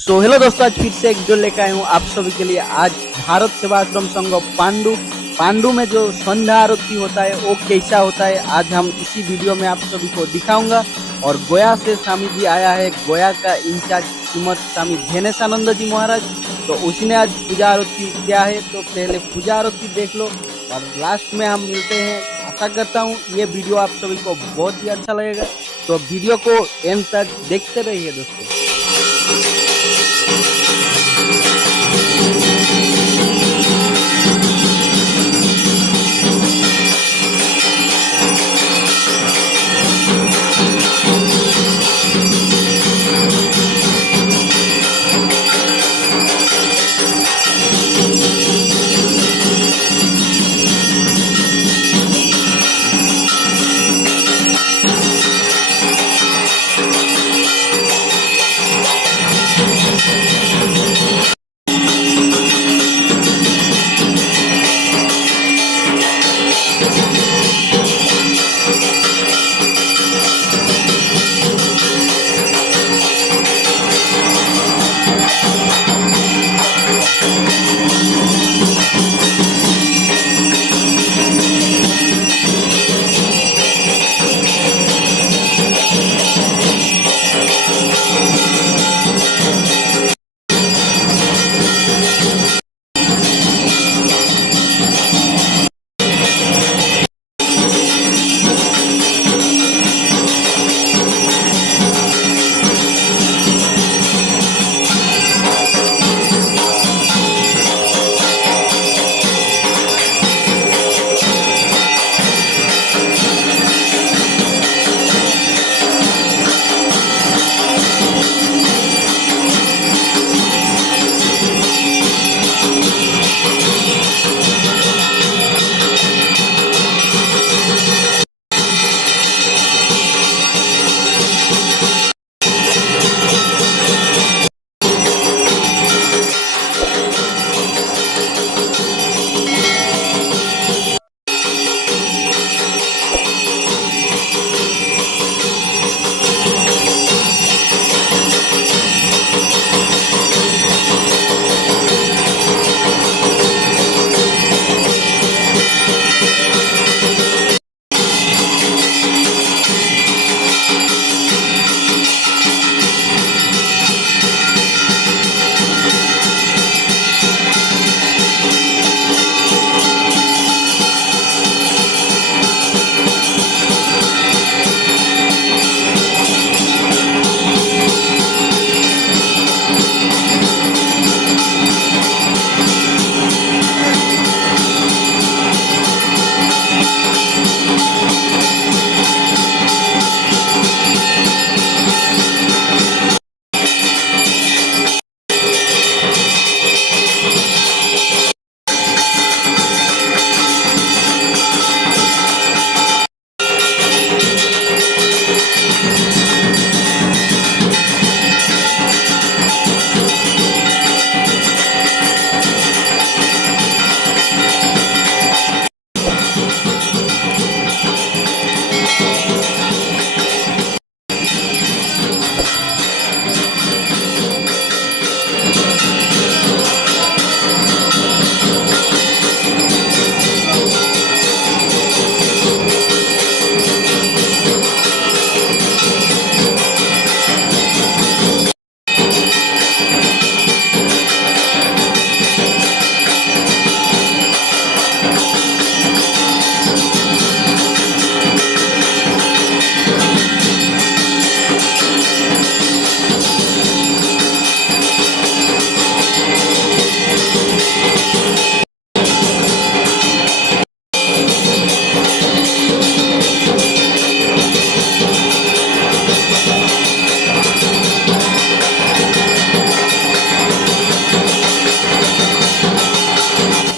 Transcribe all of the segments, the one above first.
Hello दोस्तों, आज फिर से एक वीडियो लेकर आया हूँ आप सभी के लिए। आज भारत सेवा आश्रम संघ पांडु पांडु में जो संध्या आरती होता है वो कैसा होता है, आज हम इसी वीडियो में आप सभी को दिखाऊंगा। और गोया से स्वामी जी आया है, गोया का इंचार्ज श्रीमद स्वामी धेनेशानंद जी महाराज, तो उसी ने आज पूजा आरती किया है। तो पहले पूजा आरती देख लो और लास्ट में हम मिलते हैं। आशा करता हूँ ये वीडियो आप सभी को बहुत ही अच्छा लगेगा, तो वीडियो को एंड तक देखते रहिए दोस्तों।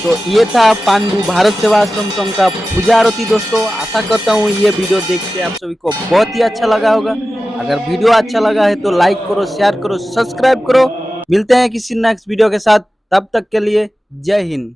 तो ये था पांडु भारत सेवा आश्रम संघ का पूजा आरती दोस्तों। आशा करता हूँ ये वीडियो देख के आप सभी को बहुत ही अच्छा लगा होगा। अगर वीडियो अच्छा लगा है तो लाइक करो, शेयर करो, सब्सक्राइब करो। मिलते हैं किसी नेक्स्ट वीडियो के साथ, तब तक के लिए जय हिंद।